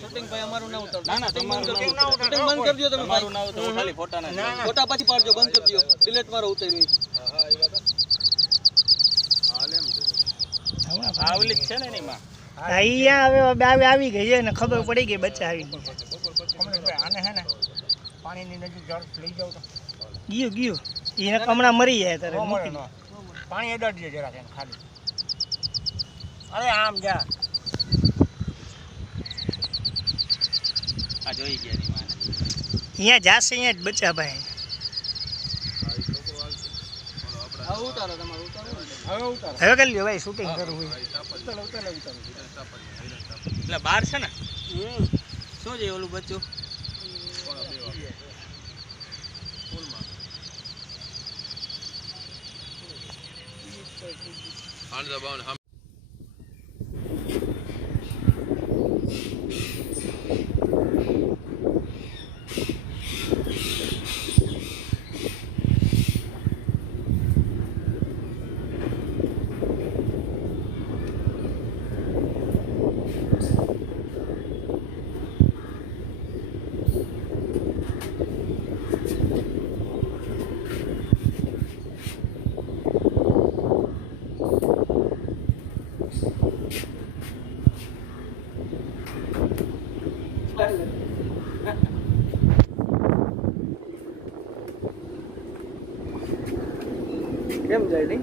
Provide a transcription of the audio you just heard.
Shooting ભાઈ અમારું ના ઉતારો. ના ના તમારું શૂટિંગ બંધ કરી દો તમે. તમારું ના ઉતારો ખાલી ફોટા ના ફોટા પાછી પાડજો, બંધ કરી દો. ડિલીટ મારો ઉતાર્યો. હા એ વાત હાલ એમ તો આવલી છે ને એની માં અહીંયા હવે આવી ગઈ છે ને ખબર પડી ગઈ બચ્ચા આવી કમલેશભાઈ આને હે ને પાણીની નજીક જળ લઈ જાવ તો ગયું એને હમણાં મરી જાય તારે પાણી અડાડજે જરાક એને ખાલી. અરે આમ જા આ જોઈ ગયા ની માં અહીંયા જાશે અહીંયા જ બચ્ચા ભાઈ. હવે ઉતારો તમારું ઉતારો. હવે ઉતારો હવે કરી લ્યો ભાઈ શૂટિંગ કરવું હોય. એટલે બહાર છે ને શું છે ઓલું બચ્ચું કેમ જાય નહીં?